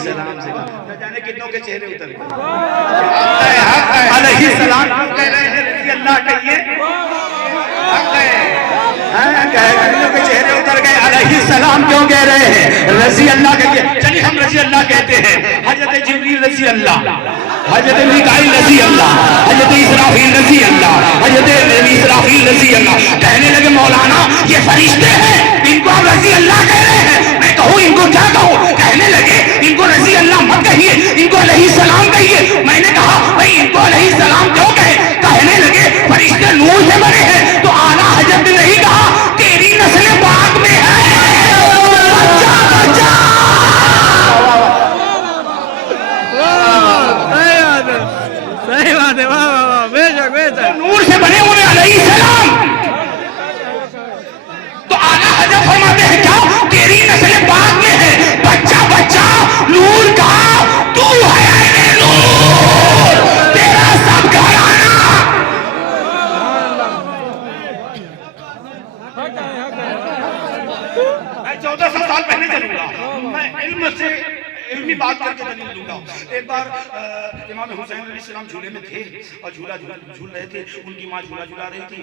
अलैहिस्सलाम से न जाने कितनों के चेहरे उतर गए। अलैहिस्सलाम क्यों कह रहे हैं रज़ी अल्लाह कहिए, कितनों के चेहरे उतर गए। अलैहिस्सलाम क्यों कह रहे हैं, रज़ी अल्लाह कहिए। चलिए हम रज़ी अल्लाह कहते हैं। हज़रत जिब्रील रज़ी अल्लाह, हज़रत मीकाईल रज़ी अल्लाह, हज़रत इसराफील रज़ी अल्लाह, हज़रत इसराफील रज़ी अल्लाह। कहने लगे मौलाना ये फरिश्ते हैं, इनको आप रज़ी अल्लाह कह रहे हैं, मैं कहूँ इनको क्या कहूँ? कहने लगे इनको रज़ी अल्लाह मत कहिए, इनको अलैहिस्सलाम कहिए। मैंने कहा भाई इनको अलैहिस्सलाम क्यों कहे? कहने लगे फरिश्ते नूर से बने हैं, तो आला हज़रत ने नहीं कहा तेरी नस्ल पाक में है। बच्चा बच्चा सही बात है, वाह वाह वाह, बेशक बेशक। नूर से बने हुए अलैहिस्सलाम, तो आला हज़रत फरमाते हैं क्या तेरी नस्ल पाक में है। बच्चा बच्चा नूर का तू है ऐने नूर, तेरा सब घराना। मैं 1400 साल पहले चलूंगा, मैं इल्म से इल्मी बात करके दलील दूंगा। एक बार इमाम हुसैन अलैहिस्सलाम झूले में थे और झूला झूल रहे थे। उनकी माँ झूला झूला रही थी।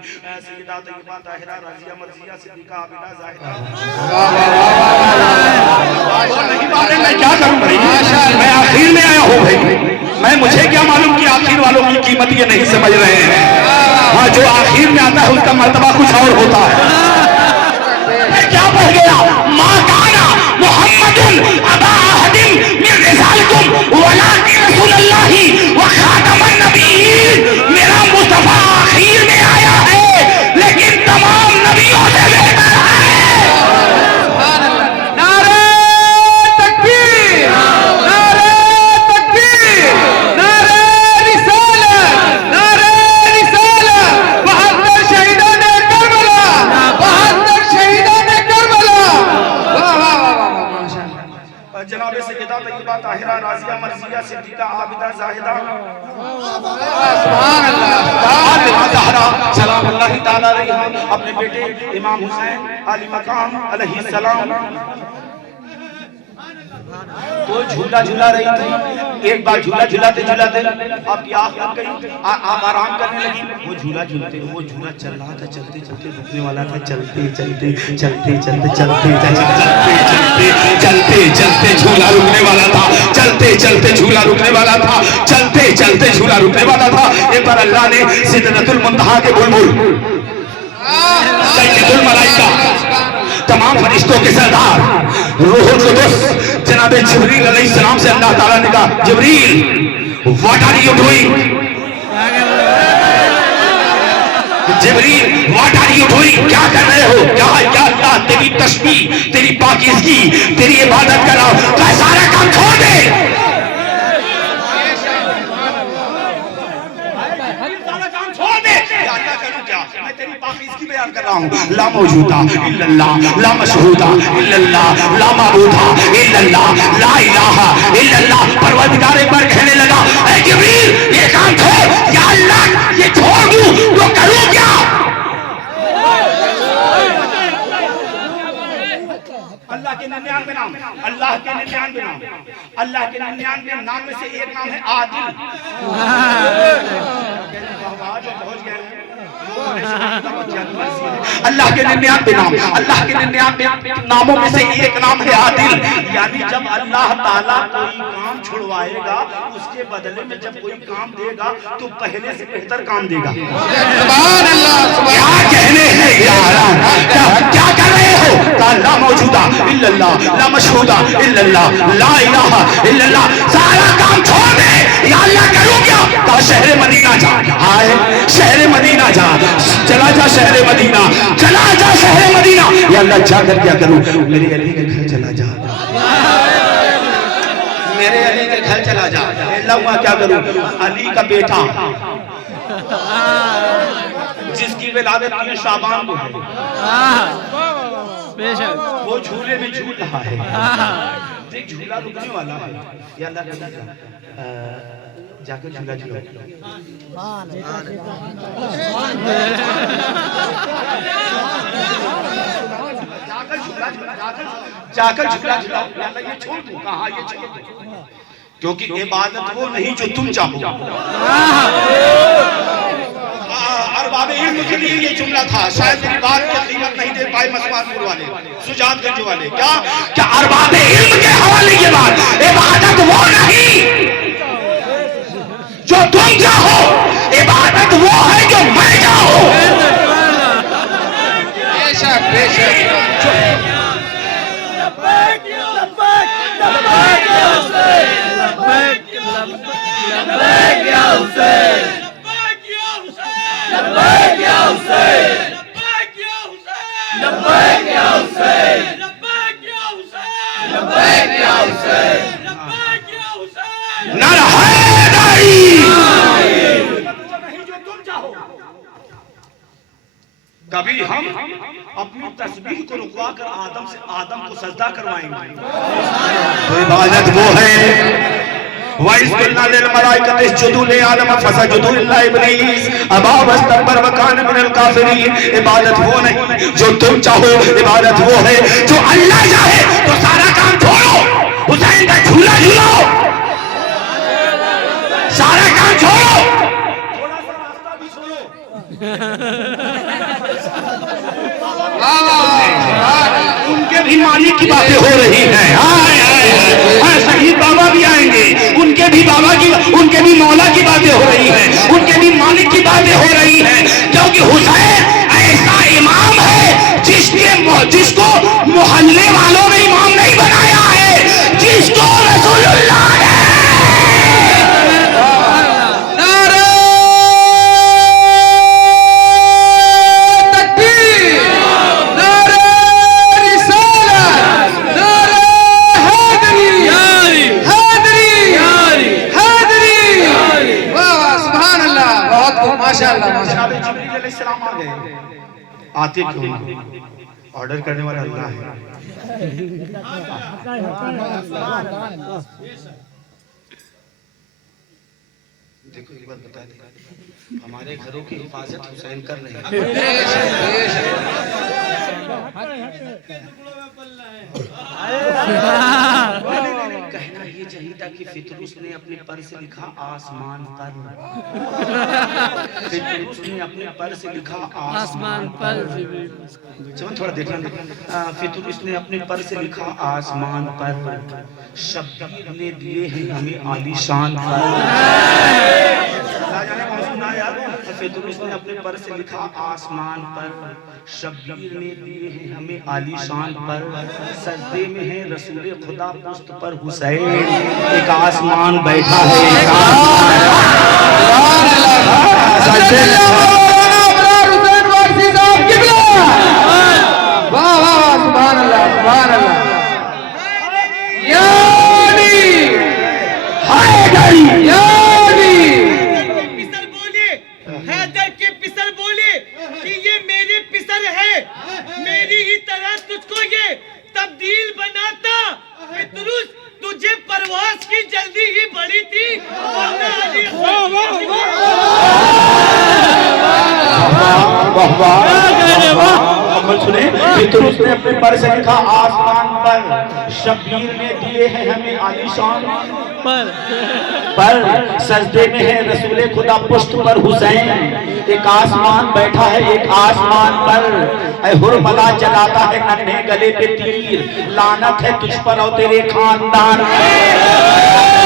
सैयदा तय्यबा ताहिरा राज़िया मर्ज़िया सिद्दीक़ा आबिदा ज़ाहिदा। नहीं बात है, मैं क्या करूं भाई, मैं आखिर में आया हूं भाई। मुझे क्या मालूम कि आखिर वालों की कीमत ये नहीं समझ रहे हैं। हाँ, जो आखिर में आता है उसका मर्तबा कुछ और होता है। मैं क्या पढ़ गया, माँ काना मुहम्मदुन अबा अहदिन मिन रिजालिकुम वलाकिन रसूलुल्लाहि व खातमुन नबिय्यीन। मेरा मुस्तफा आखिर में आया है लेकिन तमाम नबियों से बेहतर है। नारे तकबीर, नारे तकबीर, नारे रिसालत, नारे रिसालत। 72 शहीदों ने करबला, 72 शहीदों ने करबला। वाह वाह वाह वाह, माशाअल्लाह। जनाब सैयदा तय्यबा ताहिरा राज़िया मर्ज़िया सिद्दीक़ा आबिदा ज़ाहिदा सुभान अल्लाह। ज़हरा सलामुल्लाहि तआला अलैहा अपने बेटे इमाम हुसैन आली मकाम अलैहिस्सलाम वो झूला झूला रही थी। एक बार झूला झूलाते झूलाते आपकी आँख लग गई, आप आराम करने लगी। वो झूला झूलते, वो झूला चल रहा था, चलते चलते रुकने वाला था, चलते चलते चलते चलते चलते चलते चलते चलते झूला रुकने वाला था, चलते चलते झूला रुकने वाला था, चलते चलते झूला रुकने वाला था। एक बार अल्लाह ने सिदरतुल मुंतहा के बुलबुल सय्यदुल मलाइका तमाम फरिश्तों के सरदार रूहुल कुदुस जनाब जिब्रील अलैहिस्सलाम से अल्लाह ताला ने कहा Jibril what are you doing, Jibril what are you doing, क्या कर रहे हो? क्या या अल्लाह तेरी तस्बीह, तेरी पाकीज़गी, तेरी इबादत कर रहा हूं, तो सारा काम छोड़ दे। मैं तेरी पाकीज़गी बयान कर रहा हूँ। ला मौजूदा इल्लल्लाह, ला मशहूदा इल्लल्लाह, ला माबूदा इल्लल्लाह, ला इलाहा इल्लल्लाह। परवरदिगार एक बार कहने लगा ऐ जिब्रील ये काम छोड़, या अल्लाह ये छोड़ दूं तो करूं क्या? अल्लाह के 99 नाम, अल्लाह के 99 नाम, अल्लाह के 99 नाम में से एक नाम है आदिल। पहुंच गए अल्लाह के 99 नाम, अल्लाह के 99 नामों में से एक नाम है आदिल। यानी जब अल्लाह ताला कोई काम छुड़वाएगा उसके बदले में जब कोई काम देगा तो पहले से बेहतर काम देगा। सुभान अल्लाह, क्या कहने हैं यार, क्या कर रहे हो? ला मौजूदा इल्लल्लाह, ला मशहूदा इल्लल्लाह, ला इलाहा इल्लल्लाह। सारा काम छोड़ दे, या अल्लाह करूं क्या? तो शहर मदीना जा, हाय शहर मदीना जा, चला जा शहर मदीना, चला जा शहर मदीना। या अल्लाह जाकर क्या करूं? मेरे अली के घर चला जा, मेरे अली के घर चला जा। अल्लाह क्या करूं? अली का बेटा जिसकी विलादत ये शाबान को है, बेशक वो झूले में झूल रहा है, देख झूला रुकने वाला है। या अल्लाह जाकर झूला झूला जाकर झुकला झुलाओ, ये छोड़ दूं, कहाँ ये छोड़ दूं, क्योंकि इबादत वो नहीं जो तुम चाहो। अरबाब इल्म के लिए ये जुमला था, शायद मेरी बात की कीमत नहीं दे पाए मसवानपुर वाले, सुजातगंज वाले। क्या अरबाब इल्म के हवाले की बात, इबादत वो नहीं जो तुम चाहो, इबादत वो है जो मैं चाहूं। बेशक बेशक कभी हम अपनी तस्बीह को रुकवा कर आदम को सजदा करवाएंगे। तो इबादत वो है, वाइज़कुल्ना लिलमलाइकति इसजुदू लिआदम फसजुदू इल्ला इब्लीस अबा वस्तकबर व कान मिनल काफिरीन। इबादत वो नहीं जो तुम चाहो, इबादत वो है जो अल्लाह चाहे। तो सारा काम छोड़ो, हुसैन का झूला झूलाओ, सारा काम छोड़ो, थोड़ा सा रास्ता भी छोड़ो। उनके भी मालिक की बातें हो रही हैं। शहीद बाबा भी आएंगे, उनके भी बाबा की, उनके भी मौला की बातें हो रही हैं, उनके भी मालिक की बातें हो रही हैं। क्योंकि हुसैन ऐसा इमाम है जिसको मोहल्ले वालों ने इमाम नहीं बनाया है, जिसको रसूलुल्लाह ने आते क्यों, ऑर्डर करने वाला अल्लाह है। देखो एक बात बता दे, हमारे घरों की हिफाजत हुसैन कर रहे हैं। कहना ये चाहिए था कि फितरुस ने अपने पर से लिखा आसमान पर, फितरुस ने अपने पर से लिखा आसमान पर। चलो थोड़ा देखना, फितरुस ने अपने पर से लिखा आसमान पर, शब्बीर ने दिए हैं हमें आलीशान पर। फितरुस ने अपने पर से लिखा आसमान पर, शब्बीर ने दिए हैं हमें आलीशान पर। सजदे में है रसूल खुदा पुश्त पर हुसैन, एक आसमान बैठा है, एक तुझे परवास की जल्दी ही बड़ी थी। सुने, फितरुस ने अपने पर से लिखा आसमान पर, शब्बीर ने दिए हैं हमें आलीशान पर, सजदे में है रसूल खुदा पुश्त पर हुसैन, एक आसमान बैठा है, एक आसमान पर। ऐ हुरमला चलाता है नन्हे गले पे तीर, लानत है तुझ पर और तेरे खानदान,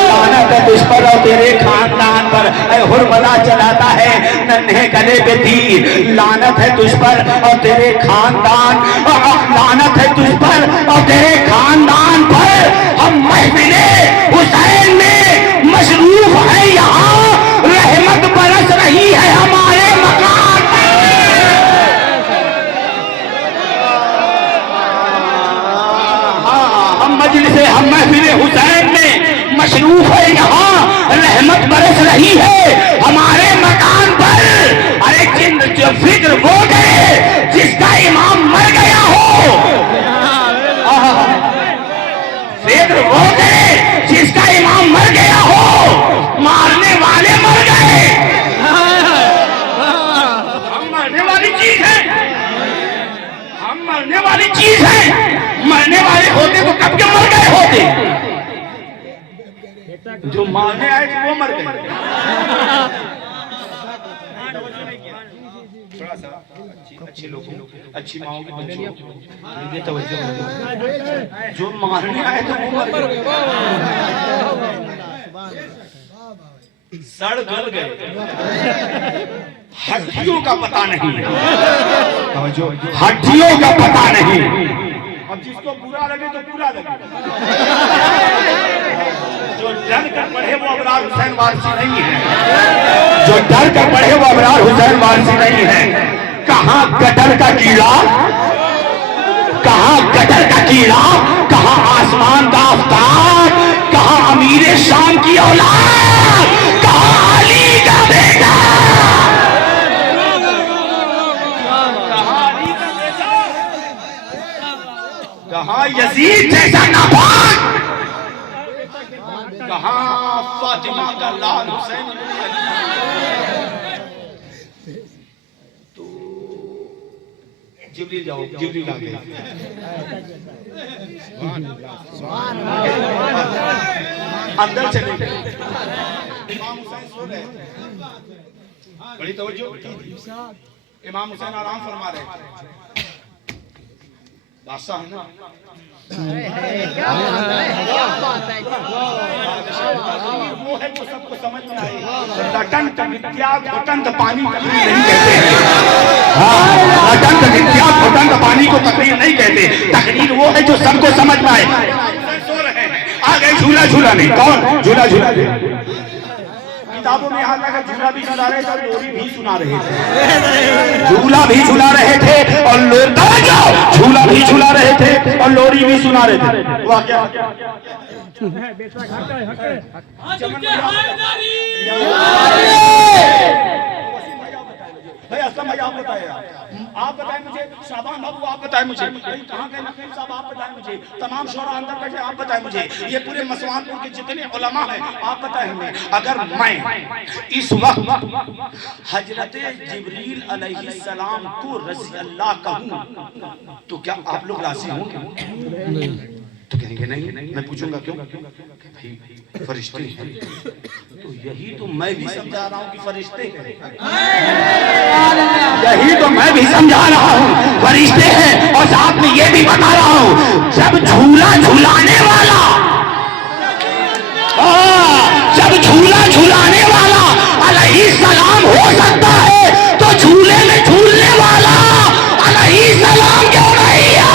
लानत है तुझ पर और तेरे खानदान पर। ऐ हुरमला चलाता है नन्हे गले पे तीर, लानत है तुझ पर और तेरे खानदान, लानत है तुझ पर और तेरे खानदान पर। हम महफिले हुसैन में मशरूफ है, यहाँ रहमत बरस रही है हमारे मकान पर। हम महफिले हुसैन में मशरूफ है, यहाँ रहमत बरस रही है हमारे मकान पर। अरे जो फिक्र वो गए जिसका इमाम मर गया हो, फिक्र वो गए जिसका इमाम मर गया हो, मारने वाले मर गए। हम मरने वाली चीज है, हम मरने वाली चीज है, मरने वाले होते तो कब के मर गए होते। जो मारने आए थे वो मर गए। थोड़ा सा अच्छे लोगों, अच्छी माओ के बच्चों, जो मारने आए थे वो मर गए, सड़ गल गए, हड्डियों का पता नहीं, हड्डियों का पता नहीं। अब जिसको बुरा लगे तो बुरा लगे, जो डर कर पढ़े वो अबरार हुसैन वारसी नहीं है, जो डर कर पढ़े वो अबरार हुसैन वारसी नहीं है। कहाँ गटर का कीड़ा, कहाँ गटर का कीड़ा, कहाँ आसमान का आफ्ताब, कहाँ अमीर शाम की औलाद, कहाँ अली का बेटा, कहाँ अली का बेटा, कहाँ यजीद जैसा नापाक, कहाँ फातिमा का लाल हुसैन। जिब्रील जाओ, जिब्रील आ गए। अंदर चले गए। इमाम हुसैन सो रहे, बड़ी तवज्जो। इमाम हुसैन आराम फरमा रहे, बादशाह है ना, वो है जो सबको समझ में आए। रटंत विद्या घोटंत पानी तकरीर नहीं कहते हैं। हाँ, रटंत विद्या घोटंत पानी को तकरीर नहीं कहते। तकरीर वो है जो सबको समझ में आए। सो रहे हैं, आ गए झूला झूला नहीं। कौन झूला झूला? किताबों में यहाँ तक झूला भी सुना रहे थे और लोरी भी सुना रहे थे। झूला भी झूला रहे थे और झूला भी झूला रहे थे और लोरी भी सुना रहे थे। वाह क्या भाई, असलम भाई आप बताएं, आप बताएं मुझे, शाबान बाबू आप बताएं मुझे, कहाँ गए नकीब साहब आप बताएं मुझे, तमाम शोरा अंदर बैठे आप बताएं मुझे, ये पूरे मसवानपुर के जितने उलमा हैं आप बताएं हमें। अगर मैं इस वक्त हजरत जिब्रील अलैहिस्सलाम को रज़ी अल्लाह कहूं तो क्या आप लोग राजी होंगे? तो कहेंगे नहीं। मैं पूछूंगा क्यों? भाई फरिश्ते हैं। तो यही तो मैं भी समझा रहा हूँ कि फरिश्ते हैं, यही तो मैं भी समझा रहा हूँ फरिश्ते हैं। और साथ में ये भी बता रहा हूँ, जब झूला झूलाने वाला, जब झूला झूलाने वाला अलैहिस्सलाम हो सकता है तो झूले में झूलने वाला अलैहिस्सलाम क्यों नहीं है?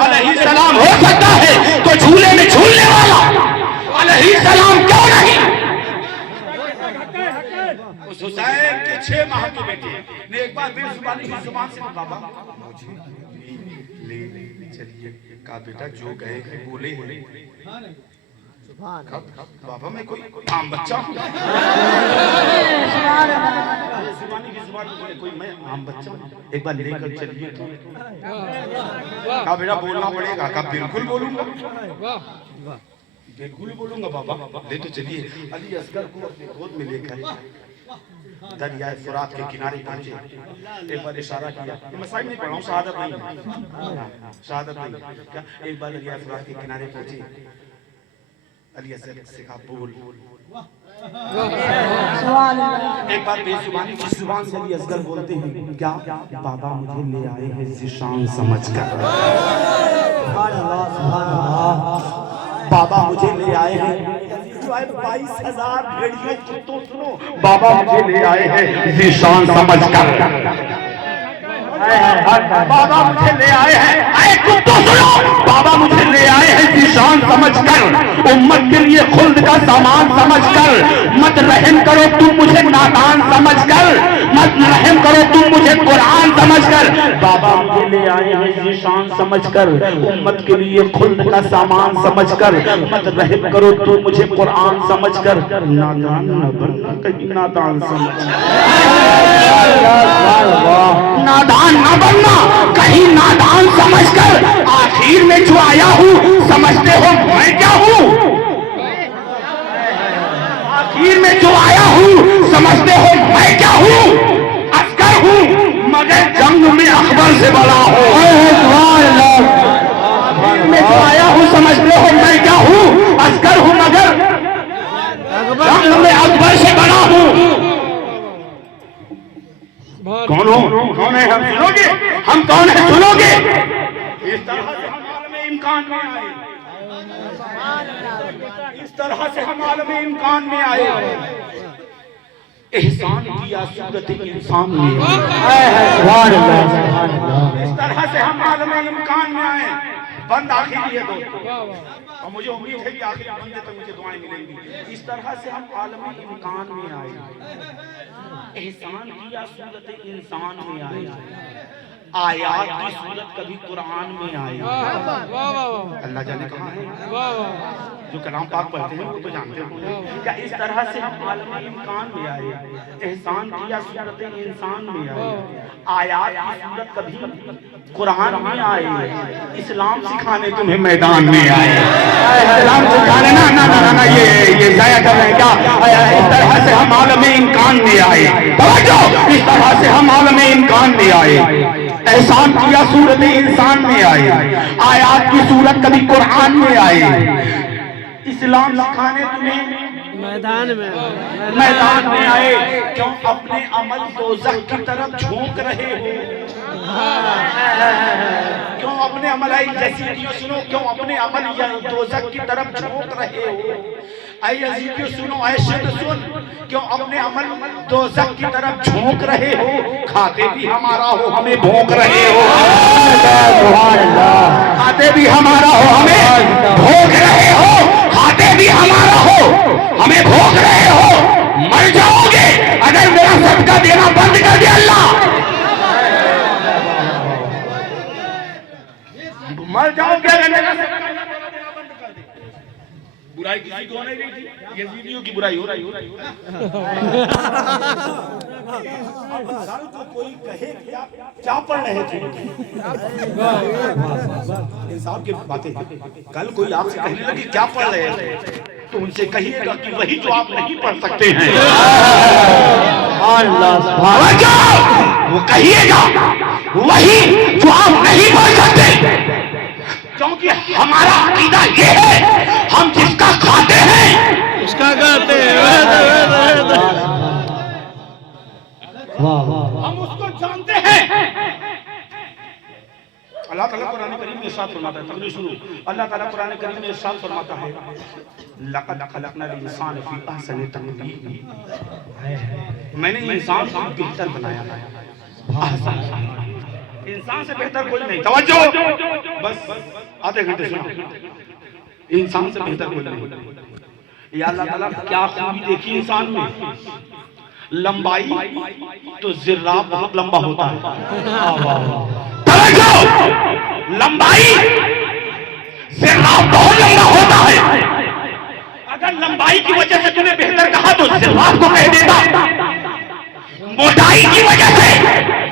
अलैहिस्सलाम हो सकता है तो झूले में झूलने वाला अलैहिस्सलाम क्यों नहीं? उस हुसैन के 6 माह के बेटे ने एक बार बेजुबानी की जुबान से बाबा मुझे ले चलिए, कहा बेटा जो गए बोले बाबा मैं कोई आम बच्चा हूँ, कोई मैं आम बच्चा हूँ, एक बार लेकर चलिए। कहा बेटा बोलना पड़ेगा। कहा बिल्कुल बोलूंगा, बिल्कुल बोलूंगा बाबा, ले तो चलिए। अली असगर को अपने गोद में लेकर दरिया फुरात के किनारे पहुंचे। एक बार इशारा किया, मैं साइड नहीं पढ़ रहा हूँ, शहादत नहीं, शहादत नहीं। क्या एक बार दरिया फुरात के किनारे पहुंचे, अली असगर से कहा बोल। एक बार बेजुबानी की जुबान से अली असगर बोलते हैं, क्या बाबा मुझे ले आए हैं ज़िशान समझकर, बाबा मुझे ले आए हैं 22,000 भेड़ियों तो सुनो, बाबा मुझे ले आए हैं ज़िशान समझकर, बाबा मुझे ले आए हैं, तो सुनो, बाबा मुझे ले आए हैं ज़िशान समझकर, उम्मत के लिए खुल्द का सामान समझकर, मत रहम करो तुम मुझे नादान समझकर, मत रहम करो तुम मुझे कुरान समझकर, बाबा मुझे ले आए हैं ज़िशान समझकर, उम्मत के लिए खुल्द का सामान समझकर, मत रहम करो तुम मुझे कुरान समझकर, नादान न बनना कहीं नादान समझकर, नादान न बनना कहीं नादान समझकर, आखिर में जो आया हूँ समझते हो मैं क्या हूँ, आखिर में जो आया हूँ समझते हो मैं क्या हूँ, असगर हूँ, अगर जंग में अकबर से बड़ा हो, मैं तो आया हूँ, समझते हो मैं क्या हूँ? असगर हूँ मगर जंग में अकबर से बड़ा हूँ। कौन हो? कौन है? हम सुनोगे? हम कौन है सुनोगे? इस तरह से हम आलम इम्कान में आए, इस तरह से हम आलम इम्कान में आए, एहसान किया सूरत इंसान में, इस तरह से हम आलम इम्कान में आए। बंद आखिरी है दोस्तों, और मुझे उम्मीद है कि आखिरी बंदे तक मुझे दुआएं मिलेंगी। इस तरह से हम आलम इम्कान में आए, एहसान किया सूरत इंसान में आए, आयात की सूरत कभी कुरान में आई। अल्लाह जाने कहाँ है, जो कलाम पाक पढ़ते हैं वो तो जानते हो। क्या इस तरह से हम आलम इम्कान में आए, एहसान किया सूरत इंसान में आए, आयात की सूरत कभी कुरान में आए, इस्लाम सिखाने तुम्हें मैदान में आए। इस्लाम सिखाने ना ना ना ना ये जाया कर रहे हैं क्या? इस तरह से हम आलम इम्कान में आए, इस तरह से हम आलम इम्कान में आए, एहसान किया सूरत इंसान में आए, आयात की सूरत कभी कुरान में आए, इस्लाम सिखाने तुम्हें मैदान में आए। क्यों अपने अमल दोज़ख की तरफ झोंक रहे हो? क्यों अपने अमल यज़ीदियों सुनो, क्यों अपने अमल दोज़ख की तरफ झोंक रहे हो? ऐ यज़ीदियों सुनो, ऐ शिद सुन, क्यों अपने अमल दोज़ख की तरफ झोंक रहे हो? खाते भी हमारा हो हमें भोंक रहे हो, खाते भी हमारा हो हमें भोंक रहे हो, खाते भी हमारा हो हमें भोंक रहे हो। मर जाओगे अगर मेरा सदका देना बंद कर दे अल्लाह, मर जाओगे अगर मेरा सदका देना बंद कर दे। बुराई किसी को नहीं रही थी, यज़ीदियों की बुराई हो रही हो। कल को कोई कहे क्या पढ़ रहे थे, इंसाफ की बातें, कल कोई आपसे कहने लगे क्या पढ़ रहे थे, तो उनसे कहिएगा कि वही जो आप नहीं पढ़ सकते हैं। वो कहिएगा वही जो आप नहीं पढ़ सकते, क्योंकि हमारा अकीदा ये है, हम जिसका खाते हैं उसका गाते हैं। हम उसको जानते हैं। अल्लाह ताला कुरान करीम में इरशाद फरमाता है, तकरीर सुनो, अल्लाह ताला कुरान करीम में इरशाद फरमाता है, लक़द खलक़नल इंसान फी अहसनि तक़वीम, मैंने इंसान को बेहतर बनाया है। इंसान से बेहतर कोई नहीं, तवज्जो, बस आधे घंटे सुनो, इंसान से बेहतर कोई नहीं। या अल्लाह ताला क्या खूबी देखी इंसान में, लंबाई तो जिर्राफ बहुत लंबा होता है, लंबाई जिर्राफ बहुत लंबा होता है। अगर लंबाई की वजह से तूने बेहतर कहा तो जिर्राफ को कह देता, मोटाई की वजह से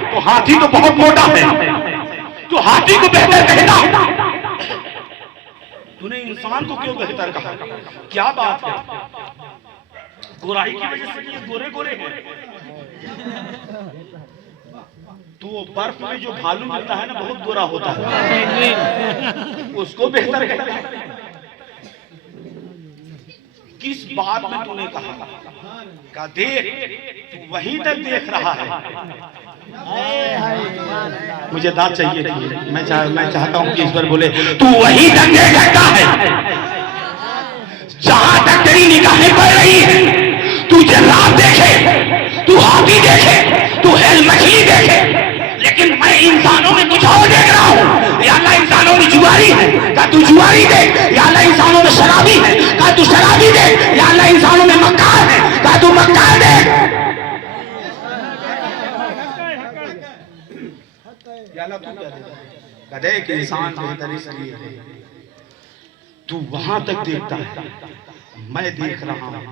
तो हाथी तो बहुत मोटा है, तो हाथी को बेहतर कहता, तूने इंसान को क्यों बेहतर कहा? क्या बात है? गोराई की वजह से ये गोरे गोरे हैं, तो बर्फ में जो भालू मिलता है ना बहुत गोरा होता है, उसको बेहतर कहते हैं। किस बात में तूने कहा का देख, तू वहीं तक देख रहा है। मुझे दाद चाहिए थी, मैं चाहता हूं कि ईश्वर बोले तू वहीं तक देख सकता है जहां तक तेरी निगाहें पड़ रही है। तू जिराफ देखे, तू हाथी देखे, तू हेल मछली देखे, लेकिन मैं इंसानों में कुछ और देख रहा हूँ। या अल्लाह इंसानों में जुआरी है, क्या तू जुआरी देख? या अल्लाह इंसानों में शराबी है, क्या तू शराबी देख? या अल्लाह इंसानों में मक्कार है, क्या तू मक्कार देख? या अल्लाह तू क्या देख? देख इंसान बेहतर इसलिए है, तू वहां तक देखता है, मैं देख रहा हूँ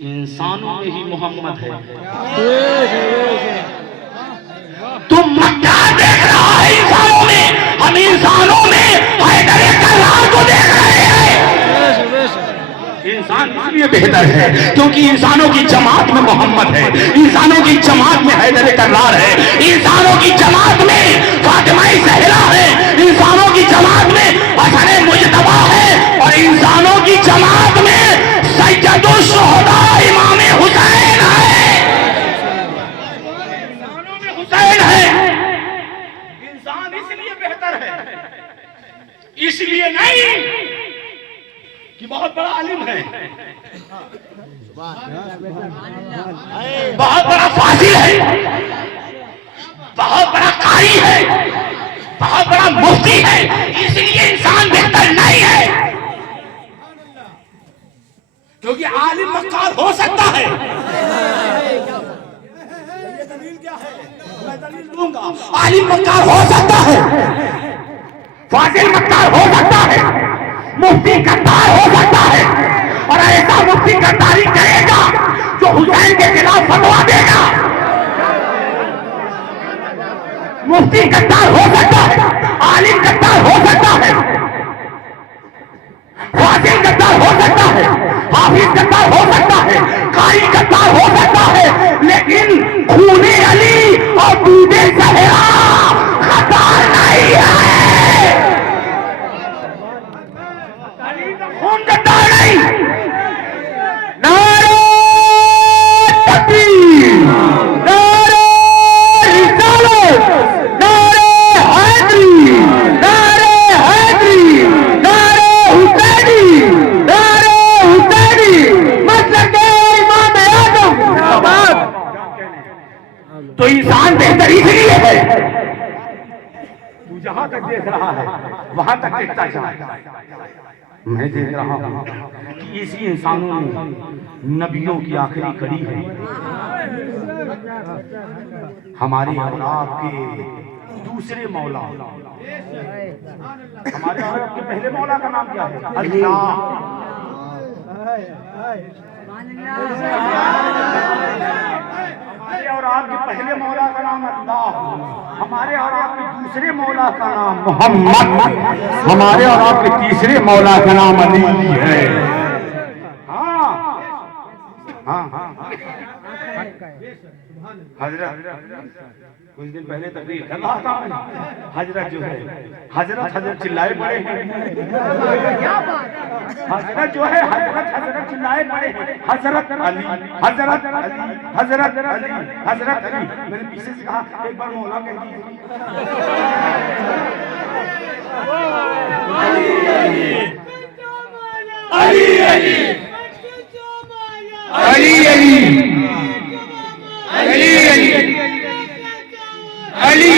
इंसानों में ही मोहम्मद है। तुम मक्कार देख रहा है इंसानों में, हम इंसानों में हैदर करार को देख रहे हैं। इंसान इसलिए बेहतर है क्योंकि इंसानों की जमात में मोहम्मद है, इंसानों की जमात में हैदर कर्रार है, इंसानों की जमात में फातिमा ज़हरा है, इंसानों की जमात में हसन मुजतबा है और इंसानों की जमात में सैयदुल शुहदा इमाम हुसैन है। इंसानों में हुसैन है। इंसान इसलिए बेहतर है, इसलिए नहीं कि बहुत बड़ा आलिम है, बहुत बड़ा फाजिल है, बहुत बड़ा कारी है, बहुत बड़ा मुफ्ती है, इसलिए इंसान बेहतर नहीं है। क्योंकि आलिम मक्कार हो सकता है। आलिम मक्कार हो सकता है, फाजिल मक्कार हो सकता है, मुफ्ती गद्दार हो सकता है और ऐसा मुफ्ती गद्दारी करेगा जो हुसैन के खिलाफ फतवा देगा। मुफ्ती गद्दार हो सकता है, आलिम गद्दार हो सकता है, फाजिल गद्दार हो सकता है, हाफिज गद्दार हो सकता है, कारी गद्दार हो सकता है, लेकिन खूने अली और दूधे ज़हरा गद्दार नहीं है। खून गद्दार नहीं। नारे तकबीर, नारे रिसालत, नारे हैदरी, नारे हैदरी, नारे हुसैनी, नारे हुसैनी, मसलके इमाम आज़म। तो इंसान बेहतर इसलिए है, तू जहां तक देख रहा है वहां तक देखता जा। मैं देख रहा हूं कि इसी इंसानों में नबियों की आखिरी कड़ी है। हमारे और आपके दूसरे मौला, हमारे और आपके पहले मौला का नाम क्या है? अल्लाह। हमारे और आपके पहले मौला का नाम अल्लाह, हमारे और आपके दूसरे मौला का नाम मोहम्मद, हमारे और आपके तीसरे मौला का नाम अली है। हाँ हाँ हाँ। हजरत कुछ दिन पहले तकरीर कर रहा था, हजरत जो है हजरत हजरत चिल्लाए पड़े हैं। हजरत जो है हजरत हजरत चिल्लाए पड़े हैं। हजरत अली, हजरत अली, हजरत अली, हजरत अली। मैंने पीछे से कहा एक बार मौला कह दीजिए। अली अली अली अली अली अली अली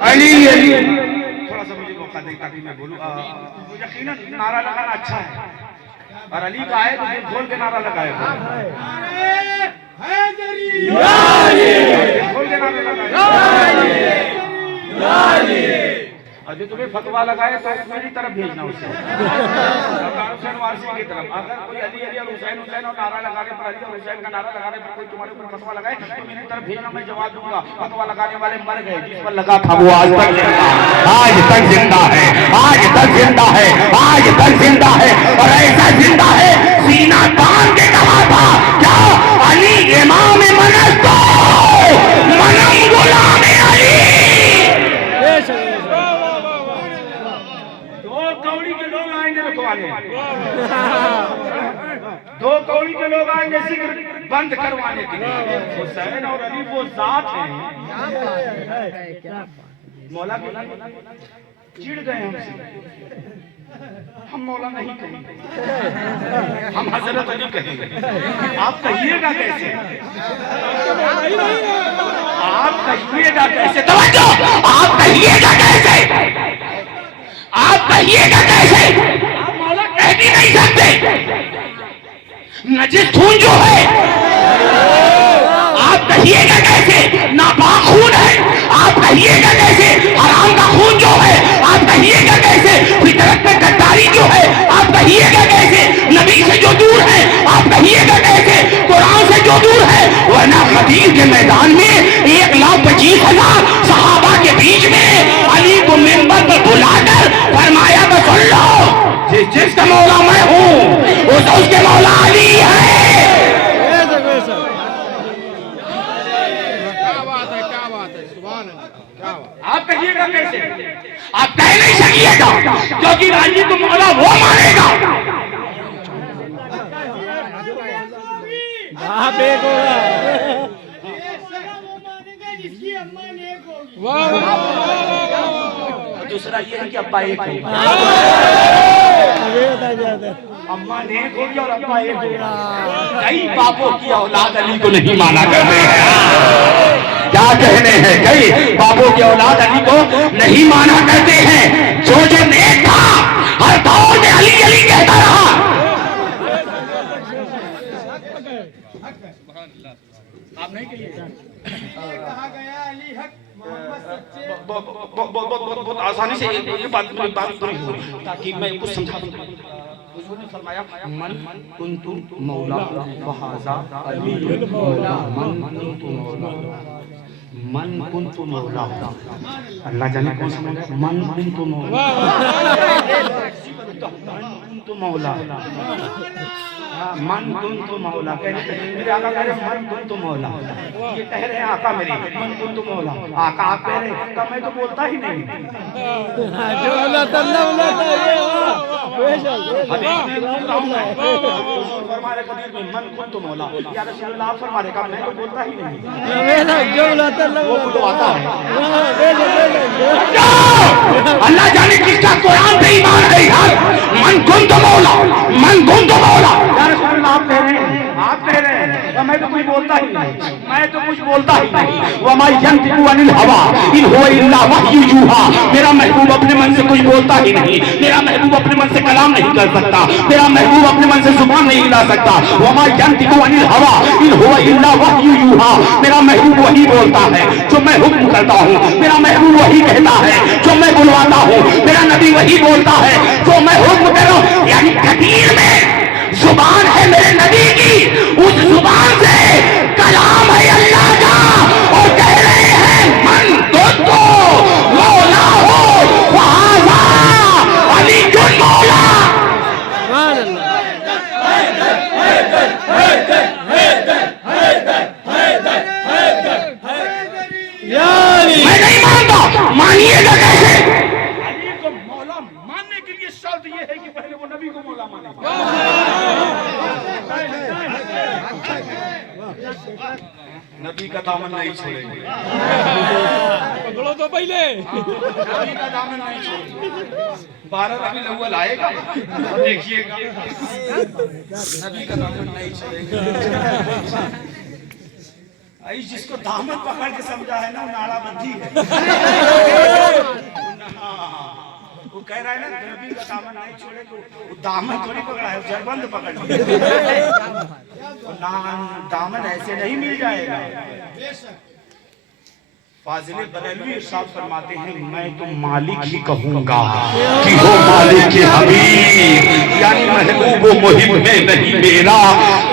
अली अली अली। थोड़ा सा मुझे मौका दें ताकि मैं बोलूं। यकीनन नारा लगाना अच्छा है और अली का आए तो दिल खोल के नारा लगाए, खोल के नारा लगाए। और जो तुम्हें फतवा लगाए तो मेरी तरफ भेजना उससे, हुसैन वारसी की तरफ। अगर कोई अली अली और हुसैन हुसैन और नारा लगाने पर, अली और हुसैन का नारा लगाने पर कोई तुम्हारे ऊपर फतवा लगाए तो मेरी तरफ भेजना, मैं जवाब दूंगा। फतवा लगाने वाले मर गए, जिस पर लगा था वो आज तक जिंदा है, आज तक जिंदा है, आज तक जिंदा है और ऐसा जिंदा है सीना तान के कहा था क्या अली इमाम मनस्तो मनम गुलाम अली। दो कौड़ी के लोग आएंगे जिक्र बंद करवाने के लिए। हुसैन और अली वो जात हैं। मौला चिढ़ गए हमसे, हम मौला नहीं कहेंगे, हम हजरत अली कहेंगे। आप कहिएगा कैसे? आप कहिएगा कैसे? तवज्जो, आप कहिएगा कैसे? आप कहिएगा कैसे? आप मौला कह भी नहीं सकते। नजिस खून जो है आप कहिएगा कैसे? नापाक खून है आप कहिएगा कैसे? हराम का खून जो है आप कहिएगा कैसे? फितरत में गद्दारी जो है आप कहिएगा कैसे? नबी से जो दूर है आप कहिएगा कैसे? कुरान से जो दूर है। वरना खदीर के मैदान में 1,25,000 सहाबा के बीच में अली को मिंबर पर बुलाकर फरमाया तो सुन लो, जिसका मौला मैं हूं आप कहिएगा कैसे? आप कह नहीं सकिएगा क्योंकि राजी को मौला वो मानेगा। बाप एक होगा। दूसरा ये है कि अब्बा एक होगा, अम्मा ने एक होगी और अब्बा एक होगा। कई बापों की औलाद अली को नहीं माना करते हैं। क्या कहने हैं? कई बापों की औलाद अली को नहीं माना करते हैं। जो जो नेक था हर दौर में अली अली कहता रहा। आप नहीं कहिए। बहुत आसानी से एक बात ताकि मैं कुछ समझा दूं। हुजूर ने फरमाया मन कुंतु मौला वहाजा अली मौला, मन कुंतु मौला, मन कुंतु मौला। अल्लाह जाने कौन सा मौला? मन कुंतु मौला, मन कुंतु मौला, मन कुंतु मौला। मेरे आका कह रहे मन कुंतु मौला, ये कह रहे हैं आका मेरे मन कुंतु मौला। आका आप कह रहे हैं मैं तो बोलता ही नहीं। जो अल्लाह तल्ला मन कुंतु मौला, या रसूल अल्लाह फरमा रहे मैं तो बोलता ही नहीं। वो बुलवाता है। अल्लाह जाने किसका कुरान पे ईमान है यार। मन कुंतु मौला, मन कुंतु मौला। आप कह रहे हैं, आप कह रहे हैं मैं तो कुछ बोलता ही नहीं, मैं तो कुछ बोलता ही नहीं। वमा यंतिकु अनिल हवा इन हुवा इल्ला वह्यु यूहा। मेरा महबूब अपने मन से कुछ बोलता ही नहीं। मेरा महबूब अपने मन से कलाम नहीं कर सकता। मेरा महबूब अपने मन से जुबान नहीं हिला सकता। वमा यंतिकु अनिल हवा इन हुवा इल्ला वह्यु यूहा। मेरा महबूब वही बोलता है जो मैं हुक्म करता हूँ। मेरा महबूब वही कहता है जो मैं बुलवाता हूँ। मेरा नबी वही बोलता है जो मैं हुक्म करूँ। यानी कबीर में जुबान है मेरे नबी की, उस जुबान से कलाम है अल्लाह का। और कह रहे हैं मन तो मौला हो वहाजा अली जुन मौला। मैं नहीं मानता, मानिएगा कैसे? अली को मौला मानने के लिए शर्त ये है कि पहले वो नबी को मौला माने। नबी का दामन नहीं छोड़ेंगे। पकड़ो तो पहले। नबी का दामन नहीं छोड़ेंगे। 12 रबीउल अव्वल आएगा और देखिएगा नबी का दामन नहीं छोड़ेंगे। आई जिसको दामन पकड़ के समझा है ना नाराबंदी है। वो कह रहा है ना नबी का दामन नहीं छोड़े तो वो दामन थोड़ी पकड़ा है, जरबंद पकड़ लिया। दामन ऐसे नहीं मिल जाएगा। फाजिले बरेलवी इरशाद फरमाते हैं मैं तो मालिक ही कहूंगा कि हो मालिक के हबीब, यानी महबूब व मुहिब में नहीं मेरा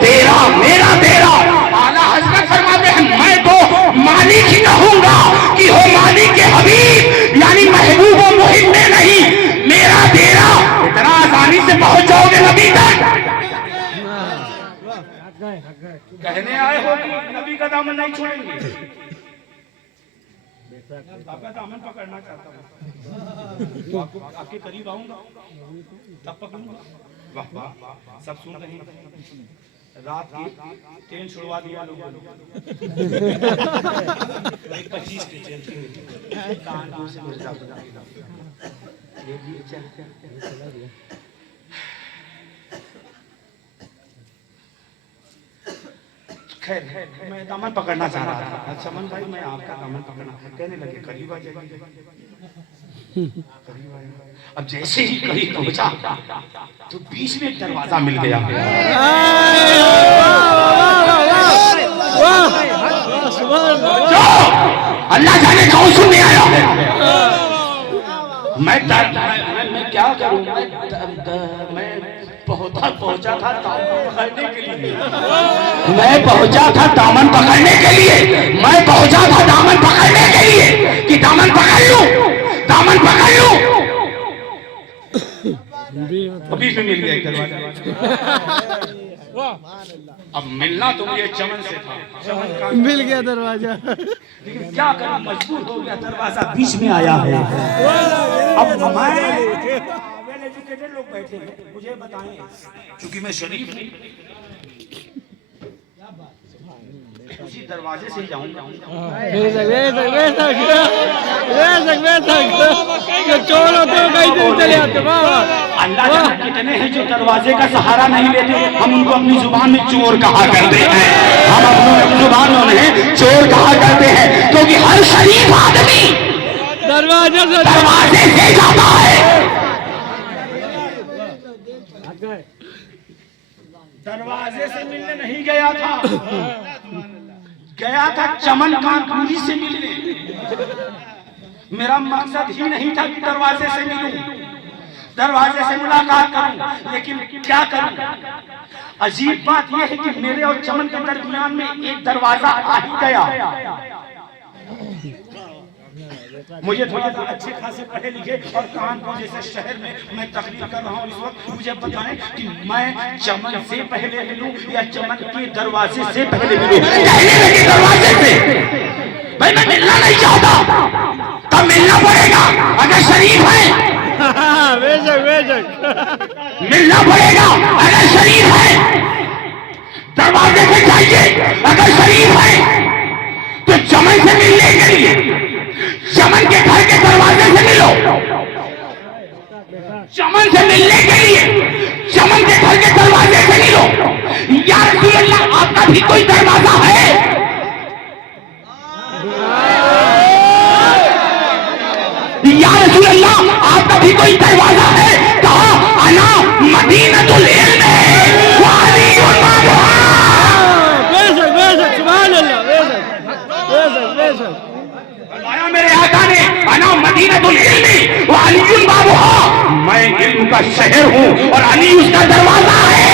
तेरा मेरा तेरा। आला हजरत फरमाते हैं मैं तो मालिक ही कहूंगा कि हो मालिक के हबीब, यानी महबूब व मुहिब में नहीं मेरा तेरा। इतना आसानी से पहुंच जाओगे नबी तक। कहने आए हो कि नबी का दामन नहीं छोड़ेंगे। आपका दामन पकड़ना चाहता हूँ तो आपके करीब आऊंगा तब पकड़ूंगा। वाह वाह, सब सुन रहे हैं। रात की ट्रेन छुड़वा दिया लोगों ने। 25 की ट्रेन खैर मैं दामन पकड़ना चाह रहा था। अच्छा मन भाई मैं आपका दामन पकड़ना, कहने लगे करीब आ जाइए। अब जैसे ही करीब पहुंचा तो बीच में एक दरवाजा मिल गया। अल्लाह जाने कौन सुनने आया है। मैं क्या करूं, मैं पहुंचा था दामन पकड़ने के लिए। मैं पहुंचा था दामन पकड़ने के लिए। मैं पहुंचा था दामन पकड़ने के लिए कि दामन पकड़ लूं, दामन पकड़ लूं। बीच में मिल गया एक दरवाजा। अब मिलना तो मुझे चमन से था, चमन का मिल गया दरवाजा। लेकिन क्या करूं, मजबूर हो गया, दरवाजा बीच में आया है। अब मैं वेल एजुकेटेड लोग बैठे हैं, मुझे बताएं, क्योंकि मैं शरीफ नहीं, उसी दरवाजे से ही जाऊंगा। चोर होते हो कहीं दिन चले आते। अल्लाह जाने कितने हैं जो दरवाजे का सहारा नहीं लेते, हम उनको अपनी जुबान में चोर कहा करते हैं, हम अपनी जुबानों में चोर कहा करते हैं, क्योंकि हर शरीफ आदमी दरवाजे से जाता है। दरवाजे से मिलने नहीं गया था, गया था चमन कानपुरी से मिलने। मेरा मकसद ही नहीं था कि दरवाजे से मिलूं, दरवाजे से मुलाकात करूं, लेकिन क्या करूं। अजीब बात यह है कि मेरे और चमन के दरमियान में एक दरवाजा आ ही गया। मुझे थोड़ा अच्छे खासे पढ़े लिखे और कानपुर जैसे शहर में मैं तकलीफ कर रहा हूँ इस वक्त, मुझे बताएं कि मैं चमन से पहले मिलूं या चमन के दरवाजे से पहले मिलूं। दरवाजे से भाई मैं मिलना नहीं चाहता, तब मिलना पड़ेगा। अगर शरीफ है मिलना पड़ेगा, अगर शरीफ है दरवाजे से जाइए, अगर शरीफ है तो चमन से मिलने के लिए चमन के घर के दरवाजे से मिलो, चमन से मिलने के लिए चमन के घर के दरवाजे से मिलो। या रसूल अल्लाह आपका भी कोई दरवाजा है? या रसूल अल्लाह आपका भी कोई दरवाजा है? कहा अना मदीनतुल इल्म व अलीयुन बाबुहा। आया मेरे आका ने अना मदीनतुल इल्म व अलीयुन बाबुहा, मैं इल्म का शहर हूँ और अली उसका दरवाजा है।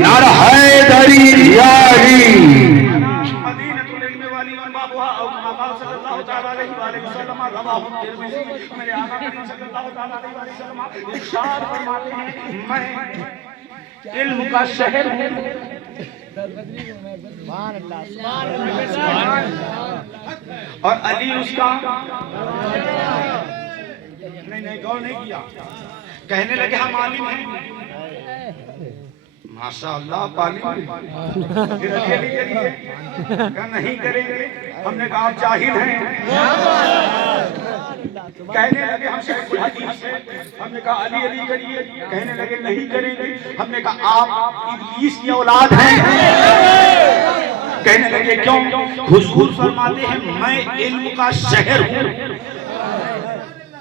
नारा हैदरी या अली। मेरे आका सल्लल्लाहु अलैहि वसल्लम इरशाद फरमाते हैं मैं इल्म का शहर हूँ। और अली उसका नहीं गौर नहीं किया, कहने लगे हम आलिम हैं। माशाअल्लाह पालिम, फिर अली अली करिए, क्या नहीं करेंगे? हमने कहा आप जाहिल हैं। कहने लगे हम शेखुल हदीस हैं। हमने कहा अली अली करिए, कहने लगे नहीं करेंगे। हमने कहा आप इब्लीस की औलाद हैं। कहने लगे क्यों? हुजूर फरमाते हैं मैं इल्म का शहर हूँ।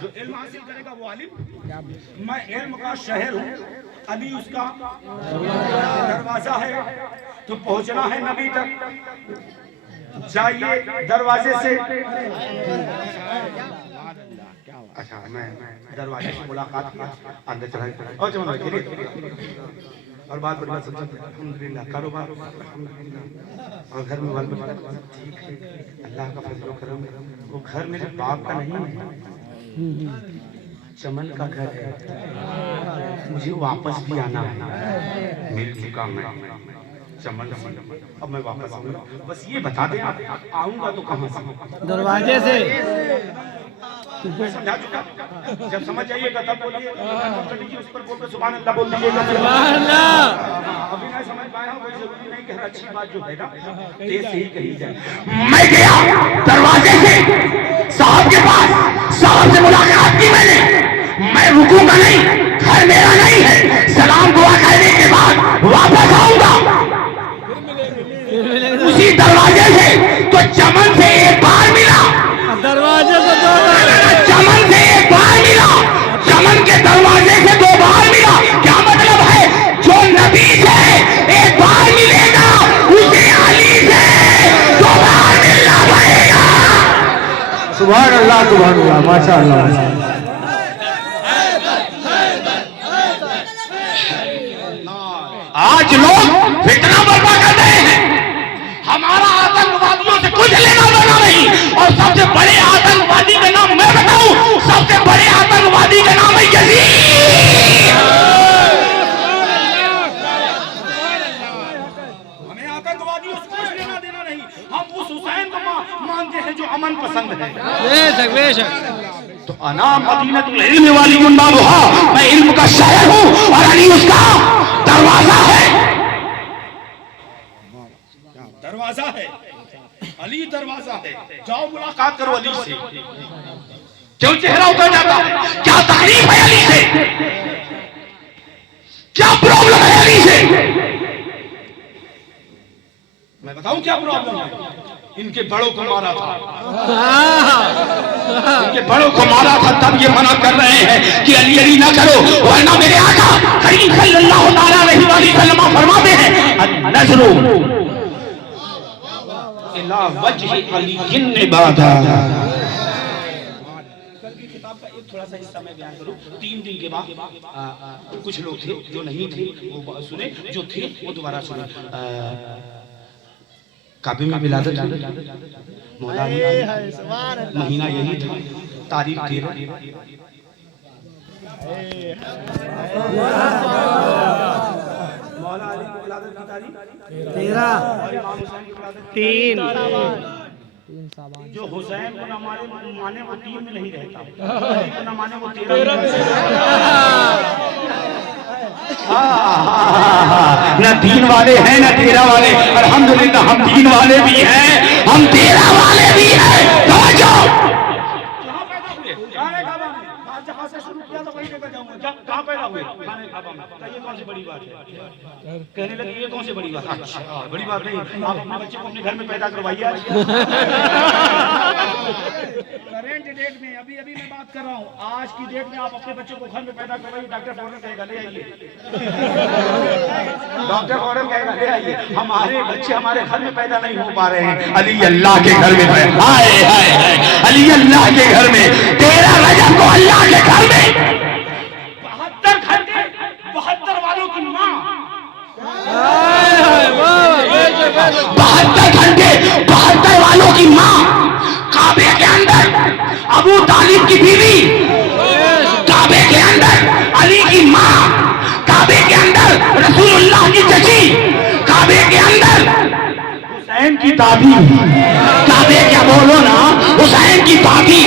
जो इल्म हासिल करेगा वो आलिम। मैं इल्म का शहर हूँ, अली उसका दरवाजा है। तो पहुंचना है नबी तक, जाइए दरवाजे से। अच्छा मैं दरवाजे से मुलाकात किया, अंदर चला और चलो और बात बड़ी बात समझो। अल्हम्दुलिल्लाह कारोबार अल्हम्दुलिल्लाह, और घर में वाल बच्चा ठीक है, अल्लाह का फजल करम। वो घर मेरे बाप का नहीं है, चमन का घर है। मुझे वापस भी आना है, मिल चुका मैं चमन। अब मैं वापस आऊंगा, बस ये बता दें आप आऊंगा तो कहाँ से? दरवाजे से। मैं समझा चुका, जब समझ जाइएगा तब बोलिए, उस पर बोल कर सुभान अल्लाह बोल दीजिएगा। अभी नहीं समझ पाया हूँ, जरूरी नहीं कि हर अच्छी बात जो है ना तेज से ही कही जाए। मैं गया दरवाजे से साहब के पास, साहब से मुलाकात की मैंने। मैं रुकूंगा नहीं, घर मेरा नहीं है। सलाम दुआ करने के बाद वापस आऊंगा उसी दरवाजे से। तो चमन से एक बार मिला, दरवाजे से दो चमन से सुभान अल्लाह माशाअल्लाह। आज लोग फितना बर्पा कर रहे हैं, हमारा आतंकवादियों से कुछ लेना देना नहीं। और सबसे बड़े आतंकवादी का नाम मैं बताऊं, सबसे बड़े आतंकवादी का नाम है यजीद। हमें आतंकवादियों से कुछ लेना देना नहीं, हम उस हुसैन को मानते हैं जो अमन पसंद है। बेशक बेशक। तो अना मदीनतुल इल्म वालियुन बाबुहा, मैं इल्म का शहर हूं और अली उसका दरवाजा है। दरवाजा है, अली दरवाजा है। जाओ मुलाकात करो अली से। क्यों चेहरा उतर जाता है? क्या तारीफ है अली से? क्या प्रॉब्लम है अली से? मैं बताऊं क्या प्रॉब्लम है? इनके बड़ों को मारा था, इनके बड़ों को मारा था, तब ये मना कर रहे हैं कि अली अली ना करो, वरना मेरे आका करीम सल्लल्लाहु अलैहि वसल्लम फरमाते हैं नज़रो इला वजहि अली इबादा। कल की किताब का एक थोड़ा सा हिस्सा मैं बयान करूं। 3 दिन के बाद कुछ लोग थे जो नहीं थे वो सुने, जो थे वो दोबारा सुने। काबे में विलादत मौला महीना यही था, तारीख 13। मौला अली की विलादत की तारीख 13 और इमाम हुसैन की विलादत 3 जो हुसैन को न माने वो 3 में नहीं रहता, अली को न माने वो 13 में न 3 वाले हैं न 13 वाले। अल्हम्दुलिल्लाह हम 3 वाले भी हैं, हम 13 वाले भी हैं। खाने काबा में आज जहां से शुरू किया था वहीं लेकर जाऊंगा। कहां पैदा हुए? खाने काबा में। ये कौन सी बड़ी बात है? कहने लगे ये कौन सी बड़ी बात? अच्छा बड़ी बात नहीं, आप अपने बच्चे को अपने घर में पैदा करवाइए। आज करेंट डेट में अभी मैं बात कर रहा हूँ, आज की डेट में आप अपने बच्चे को घर में पैदा करवाइए। डॉक्टर फौरन कहेगा ले आइए, डॉक्टर फौरन कहेगा ले आइए। हमारे बच्चे हमारे घर में पैदा नहीं हो पा रहे हैं, अली अल्लाह के घर में। हाय हाय हाय, अली अल्लाह के घर में। 13 रजब को अल्लाह के घर में 72 घंटे 72 वालों की माँ, 72 घंटे 72 वालों की माँ काबे के अंदर, अबू तालिब की बीवी काबे के अंदर, अली की माँ काबे के अंदर, रसूलुल्लाह की चची काबे के अंदर, हुसैन की दादी काबे, क्या बोलो ना, हुसैन की दादी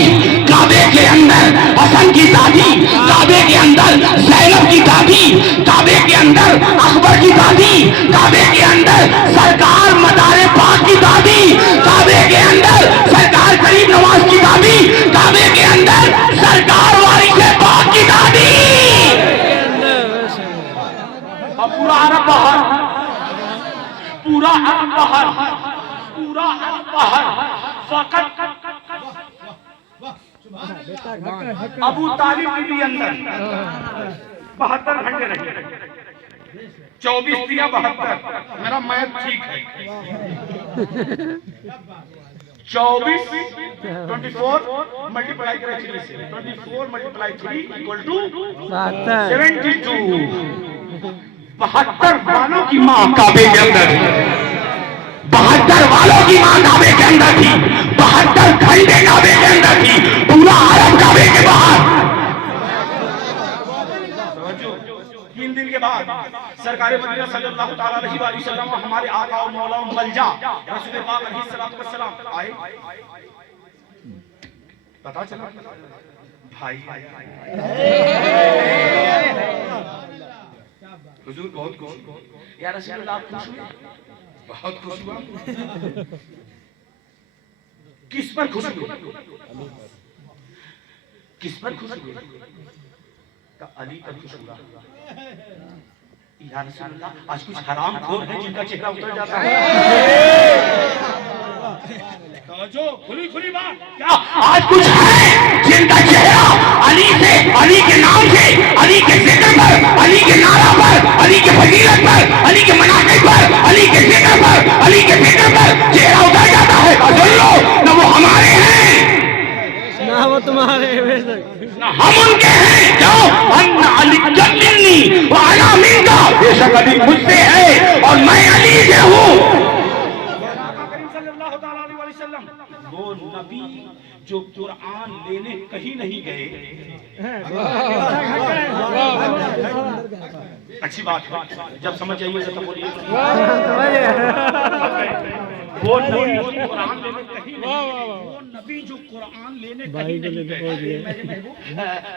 काबे के अंदर, हसन की दादी काबे के अंदर, ज़ैनब की दादी काबे के अंदर, अकबर की दादी काबे के अंदर, सरकार मदारे पाक की दादी काबे के अंदर, सरकार करीम नवाज की दादी काबे के अंदर, सरकार वारिस पाक की दादी। अब पूरा अरब बाहर, पूरा अरब बाहर, पूरा अरब बाहर। फकत अबू तालिब की भी अंदर 72 घंटे रहे, 24 दिया 72, मेरा मैथ ठीक है। 24 24 मल्टीप्लाई करें 3 से, 24 मल्टीप्लाई 3 इक्वल टू 72। 72 वालों की माँ काबे के अंदर, 72 वालों की माँ काबे के अंदर थी, 72 घंटे काबे के अंदर थी, पूरा अरब काबे के बाहर। 3 दिन के बाद सरकार मदीना सल्लल्लाहु अलैहि वसल्लम हमारे आका और मौला मलजा रसूल पाक अलैहिस्सलातु वस्सलाम आए। पता चला भाई हुजूर बहुत खुश, या रसूलुल्लाह खुश हुए? बहुत खुश हुआ। किस पर खुश हुए? किस पर खुश हुए? अली पर खुश हुआ। या रसूलुल्लाह आज कुछ हराम खोर है जिनका चेहरा उतर जाता है। जो खुली खुली बात, क्या आज कुछ है जिनका चेहरा अली से, अली के नाम से, अली के जिक्र पर, अली के नारा पर, अली के फजीलत पर, अली के मनाक़िब पर, अली के जिक्र पर, अली के फिक्र पर चेहरा उतर जाता है? सुन लो, न वो हमारे हैं तुम्हारे बेशक हम उनके हैं। क्यों? अन्ना अली जन्नी व अना मिनका, बेशक अली मुझसे है और मैं अली से हूँ। वो नबी जो कुरान लेने कहीं नहीं गए, अच्छी बात है, जब समझ जाइए तो बोलिए। वो नबी जो कुरान लेने कहीं नहीं, वो नबी जो कुरान लेने कहीं नहीं गए। मेरे महबूब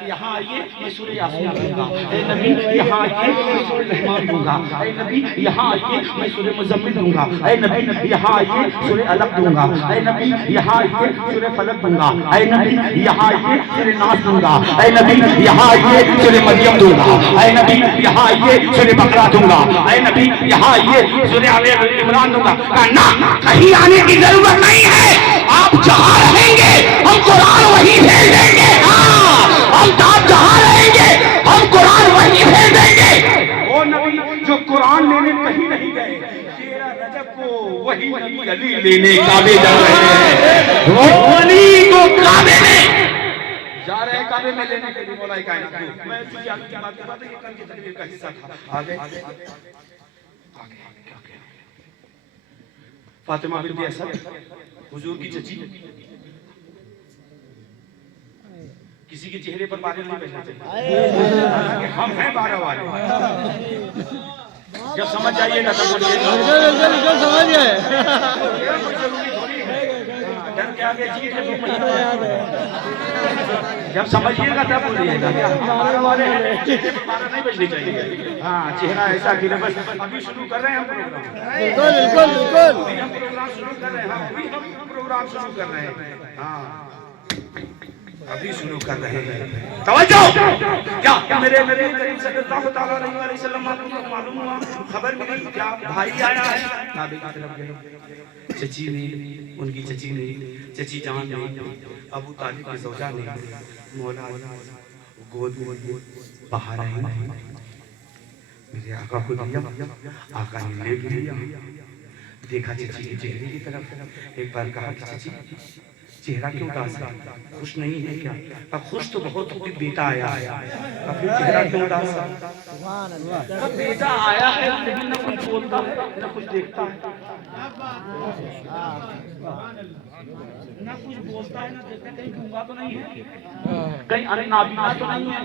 यहाँ आइए, मैं सूरह यासीन दूंगा। ऐ नबी यहाँ आइए, मैं सूरह रहमान दूंगा। ऐ नबी यहाँ आइए, मैं सूरह मुज़म्मिल दूंगा। ऐ नबी यहाँ आइए, सूरह अलक दूंगा। ऐ नबी यहाँ आइए, सूरह फलक दूंगा। ऐ नबी यहाँ आइए, सूरह नास दूंगा। ऐ नबी यहाँ आइए, सूरह मरियम दूंगा। ऐ नबी यहाँ आइए, सूरह बकरा दूंगा। ऐ नबी यहाँ आइए, सूरह आले इमरान दूंगा। ना, कहीं आने की जरूरत नहीं है। आप जहां रहेंगे हम कुरान वहीं भेज देंगे। हाँ, हम जहां रहेंगे हम कुरान वहीं भेज देंगे। वो नबी जो कुरान लेने कहीं नहीं गए, 13 रजब को वही नबी अली लेने काबे जा रहे हैं। वो अली को काबे में जा रहे हैं, काबे में लेने के लिए। मौला कायनात, मैं चूंकि आपकी बात कर रहा था, ये कल की तकरीर का हिस्सा था। आगे फातिमा बिनत असद, हुजूर की चची, किसी के चेहरे पर बादल नहीं बैठना चाहिए। हम हैं 12 वाले। जब समझ जाइएगा तब बोलिए। समझ गए। डर के आगे जीत है। जब समझिएगा तब बोलिएगा। 12 वाले चेहरे पर बादल नहीं बैठनी चाहिए। हाँ, चेहरा ऐसा कि बस अभी शुरू कर रहे हैं हम प्रोग्राम। बिल्कुल बिल्कुल बिल्कुल हम प्रोग्राम शुरू कर रहे हैं। हाँ, अभी हम प्रोग्राम शुरू कर रहे हैं। हाँ, अभी शुरू कर रहे हैं। तवज्जो। क्या मेरे करीम सल्लल्लाहु अलैहि वसल्लम मालूम हुआ, खबर मिली, क्या भाई आया है? काबे की तरफ गए। चची ने, उनकी चची ने, चची जान ने, अबू तालिब की ज़ौजा ने मौला गोद में बाहर आई। मेरे आका को दिया, आका ने ले लिया। देखा चची के चेहरे की तरफ, एक बार कहा कि चची चेहरा क्यों उदास है, खुश नहीं है क्या? अब खुश तो बहुत हो, बेटा आया है, अब चेहरा क्यों उदास है? बेटा आया है लेकिन न कुछ बोलता है न कुछ देखता है, न कुछ बोलता है न देखता है। कहीं गूंगा तो नहीं है, कहीं नाबीना तो नहीं है।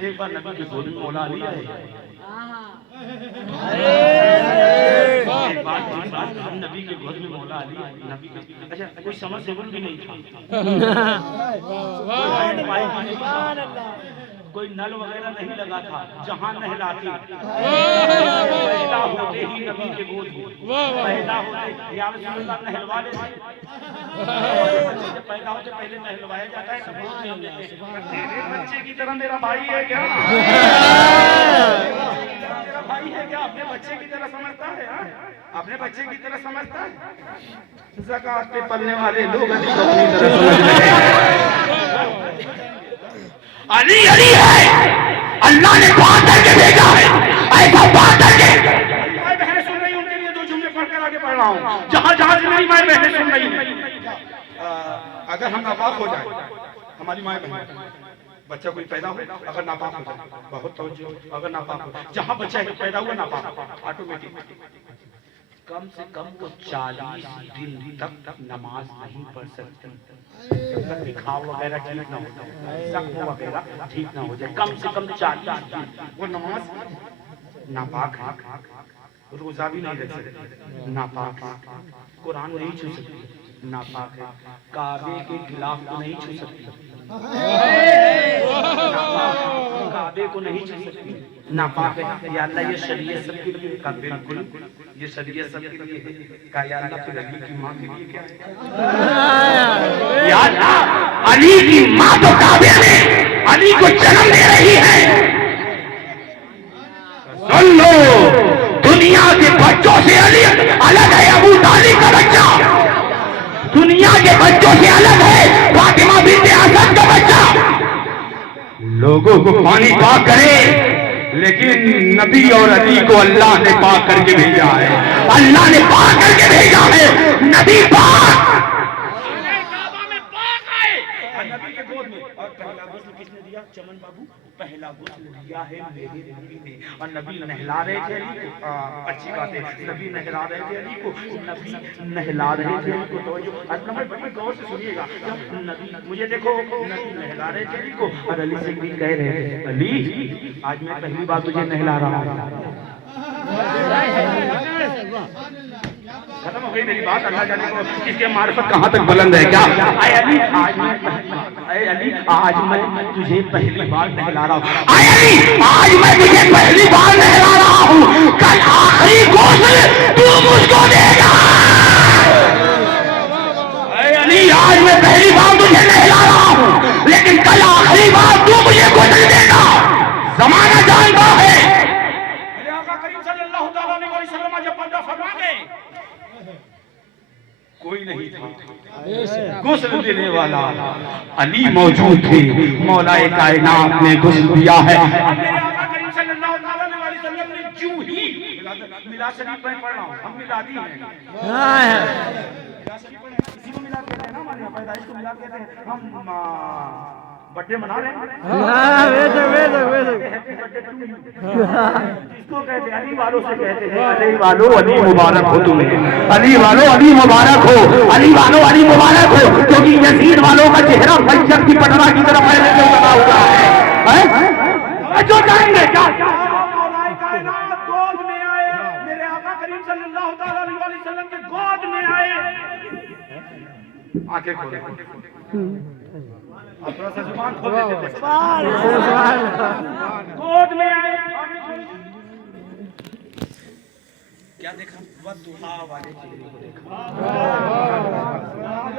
एक बार नबी के गोद में मौला अली आए। एक बात हम नबी के गोद में मौला अली, नबी के, अच्छा कोई समझ से भी नहीं था, कोई नल वगैरह नहीं लगा था, जहां नहलाती पैदा होते ही नबी के गोद में पैदा होते या रसूलुल्लाह नहलवा ले। जब पैदा होते पहले नहलवाया जाता है, तेरे बच्चे की तरह मेरा भाई है क्या? भाई है क्या? अपने बच्चे की तरह समझता है? अपने बच्चे की तरह समझता है? ज़कात पे पलने वाले लोग अली को अपनी तरह समझ रहे हैं। अली अली है, अल्लाह ने बात करके भेजा है, ऐसा बात करके। माँ बहनें सुन रही, उनके लिए 2 जुमले पढ़कर आगे बढ़ रहा हूँ। जहाँ जहाँ से मेरी माँ बहनें सुन रही हैं, अगर हम नापाक हो जाए, हमारी माँ बहन, बच्चा कोई पैदा हो अगर नापाक हो जाए, बहुत तवज्जो, अगर नापाक हो, जहाँ बच्चा पैदा हुआ नापाक ऑटोमेटिक, कम से कम वो 40 दिन तक नमाज नहीं पढ़ सकती जब तक दिखाव वगैरह ठीक ना हो जाए, जख्म वगैरह ठीक ना हो जाए। कम से कम 40 दिन वो नमाज नापाक है, रोजा भी नहीं रख सकती, नापाक है, कुरान नहीं छू सकती, नापाक है, काबे के खिलाफ को नहीं छू सकती, काबे को नहीं छू सकती, नापाक है। या अल्लाह ये शरीयत सबके लिए का, बिल्कुल ये शरीयत सबके लिए है का। या अल्लाह फिर अली की माँ के लिए क्या है? या अल्लाह अली की माँ तो काबे में अली को जन्म दे रही है। सुन लो, दुनिया के बच्चों से अली अलग है अबू तालिब का बच्चा, दुनिया के बच्चों से अलग है फातिमा बिनत असद का बच्चा। लोगों को पानी पाक करे, लेकिन नबी और अली को अल्लाह ने पाक करके भेजा है, अल्लाह ने पाक करके भेजा है। नबी पाक, काबा में पाक आए, नबी के गोद चमन बाबू पहला गुस्ल लिया है मेरे नबी ने, और नबी नहला रहे थे अली को। अच्छी बात है, नबी नहला रहे थे अली को, नबी नहला रहे थे अली को। तो जो बड़े गौर से सुनिएगा, नबी मुझे देखो, नबी नहला रहे थे अली को और अली से भी कह रहे थे अली आज मैं पहली बार तुझे नहला रहा हूँ। खत्म हो गई मेरी बात। अल्लाह जाने को किसके मार्फत कहाँ तक बुलंद है क्या। आए अली आज मैं तुझे पहली बार नहला रहा हूँ। आए अली आज मैं तुझे पहली बार नहला रहा हूँ, कल आखिरी गुस्ल तू मुझको देगा। आए अली आज मैं पहली बार तुझे नहला रहा हूँ, लेकिन कल आखिरी बार तू मुझे गुस्ल देगा। जमाना जानता है मेरे आका करीम सल्लल्लाहु अलैहि वसल्लम जब पर्दा फरमा गए, कोई नहीं था, गुस्ल देने वाला अली मौजूद थे। मौलाए कायनात ने गुस्ल दिया है। मेरे आका करीम सल्लल्लाहु अलैहि वसल्लम ने जो ही मिलाद शरीफ में पढ़ना, हम मिलादी हैं, मिलाद शरीफ पढ़े, इसी को मिलाद कहते हैं ना, हमारे यहाँ पैदाइश को मिलाद कहते हैं। हम बर्थडे मना रहे हैं, इसको कहते हैं अली वालों से कहते हैं अली वालों अली मुबारक हो तुम्हें, अली वालों अली मुबारक हो, अली वालों अली मुबारक हो, क्योंकि यजीद वालों का चेहरा फज्जर की पटरा की तरफ पहले से बना हुआ है। जो जाएंगे क्या मौलाए कायनात गोद में आए, मेरे आका करीम सल्लल्लाहु अलैहि वसल्लम के गोद में आए, आंखें खोले, थोड़ा सा जुबान खोल देते, गोद में आए, क्या देखा, वद्दुहा वाले चेहरे को देखा।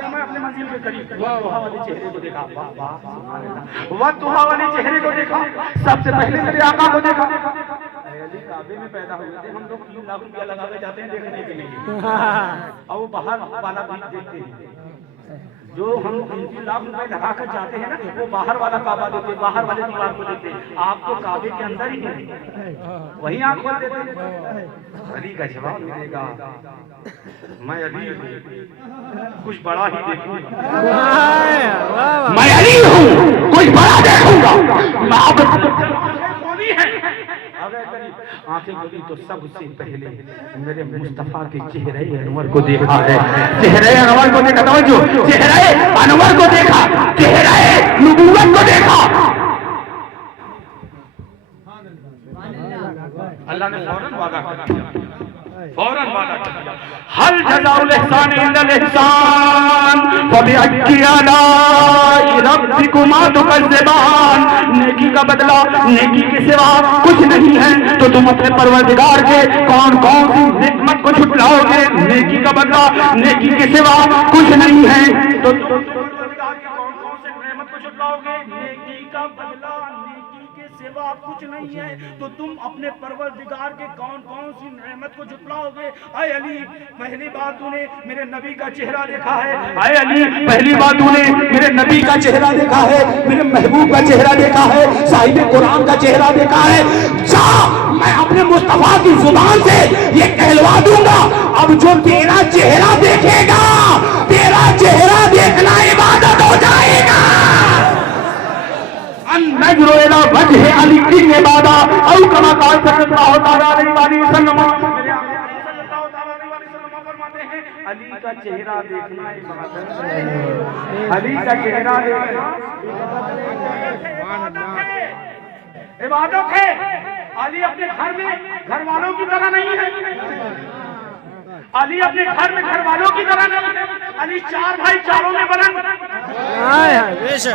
मैं अपने मंजिल के करीब वद्दुहा वाले चेहरे को देखा, वद्दुहा वाले चेहरे को देखा। सबसे पहले मेरे आका को देखा। अली काबे में पैदा हुए थे, हम लोग 3 लाख रुपया लगा के जाते हैं देखने के लिए, और वो बाहर वाला भी देखते हैं। जो हम 3 लाख रुपए लगा कर जाते हैं ना, वो बाहर वाला काबा देते, बाहर वाले दीवार को देते। आप तो काबे के अंदर ही हैं, वहीं आप खोल देते हैं। अली का जवाब मिलेगा, मैं अली हूँ, कुछ बड़ा ही देखूंगा। मैं अली हूँ, कुछ बड़ा देखूंगा। आंखें खोली तो सबसे पहले मेरे मुस्तफा के चेहरे अनवर को देखा है। चेहरे अनवर को देखा, जो चेहरे अनवर को देखा, चेहरे नबूवत को देखा। अल्लाह ने फौरन वादा कर दिया, फौरन वादा कर दिया, हल जज़ाउल इहसान इल्लल इहसान फबिअय्यि आलाइ रब्बिकुमा तुकज़्ज़िबान। नेकी का बदला नेकी के सिवा कुछ नहीं है, तो तुम अपने परवरदिगार के कौन कौन सी नेमत को छुटलाओगे। नेकी का बदला नेकी के सिवा कुछ नहीं है, तो तुम परवरदिगार की कौन कौन सी नेमत को छुटलाओगे। नेकी का बदला नेकी के सिवा कुछ नहीं है, तो तुम अपने परवरदिगार के कौन कौन सी नेमत को झुटलाओगे। आए अली पहली बार तूने मेरे नबी का चेहरा देखा है। आए अली पहली बार तूने मेरे नबी का चेहरा देखा है, मेरे महबूब का चेहरा देखा है, साहिब कुरान का चेहरा देखा है। जा, मैं अपने मुस्तफा की जुबान से ये कहलवा दूंगा, अब जो तेरा चेहरा देखेगा, तेरा चेहरा देखना इबादत हो जाएगा। नजरो इला वजह अली की इबादत औ कमा काल सल्लल्लाहु अलैहि वसल्लम। मेरे आका सल्लल्लाहु अलैहि वसल्लम फरमाते हैं, अली का चेहरा देखना इबादत है, अली का चेहरा देखना इबादत है। अली अपने घर में घर वालों की तरह नहीं है, अली अपने घर में घर वालों की तरह नहीं है। अली 4 भाई 4 में बुलंद,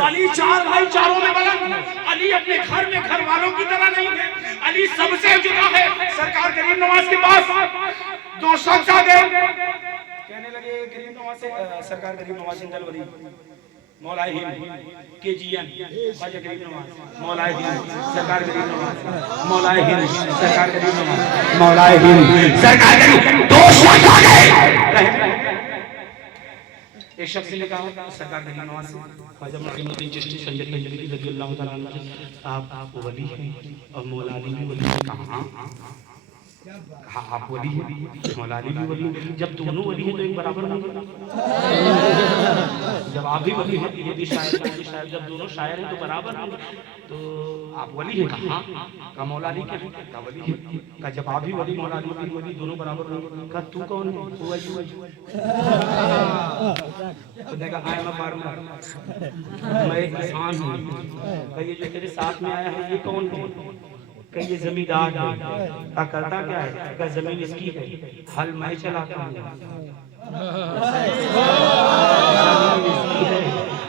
अली 4 भाई 4 में बुलंद। अली अपने घर में घर वालों की तरह नहीं है, अली सबसे जुदा है। सरकार गरीब नवाज के पास 2 शख्स आ गए, कहने लगे गरीब नवाज से, सरकार गरीब नवाज सिंगलवरी मौलाए हिंद KGN ख्वाजा गरीब नवाज, मौलाए हिंद सरकार गरीब नवाज, मौलाए हिंद सरकार गरीब नवाज, मौलाए हिंद सरकार गरीब। 2 शख्स आ गए। एक शख्स ने कहा सरकार गरीब नवाज से, ख्वाजा मुईनुद्दीन चिश्ती संजद तंजवी रज़ियल्लाहु तआला अन्हु, आप वली हैं और मौला अली भी वली हैं। कहा हाँ आप वली हैं, मौला अली भी वली हैं। जब दोनों वली हैं तो एक बराबर नहीं होगा। जब आप भी वली हैं, ये भी शायर, ये भी शायर, जब दोनों शायर हैं तो बराबर होंगे। तो आप वली हैं कहा? का मौला अली के का वली है। का जब आप भी वली, मौला अली भी वली, दोनों बराबर होंगे। का तू कौन है? हुआ जी तो देखा आई एम अ फार्मर, मैं एक किसान हूँ। ये जो तेरे साथ में आया है ये कौन है? कि ये जमींदार है। क्या करता क्या है? क्या जमीन इसकी है, हल मैं चलाता हूँ,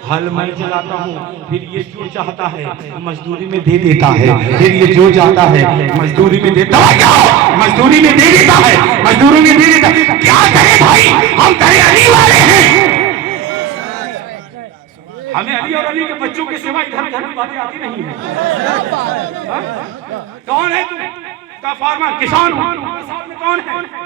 हल मैं चलाता हूँ। फिर ये जो चाहता है मजदूरी में दे देता है, फिर ये जो चाहता है मजदूरी में देता है, मजदूरी में दे देता है, मजदूरी में दे देता है। क्या करें भाई, हम तेरे अली वाले हैं। हमें अली और अली के बच्चों के सिवा इधर उधर बातें आती नहीं है। कौन है तू? का फार्मर, किसान हूँ। कौन है?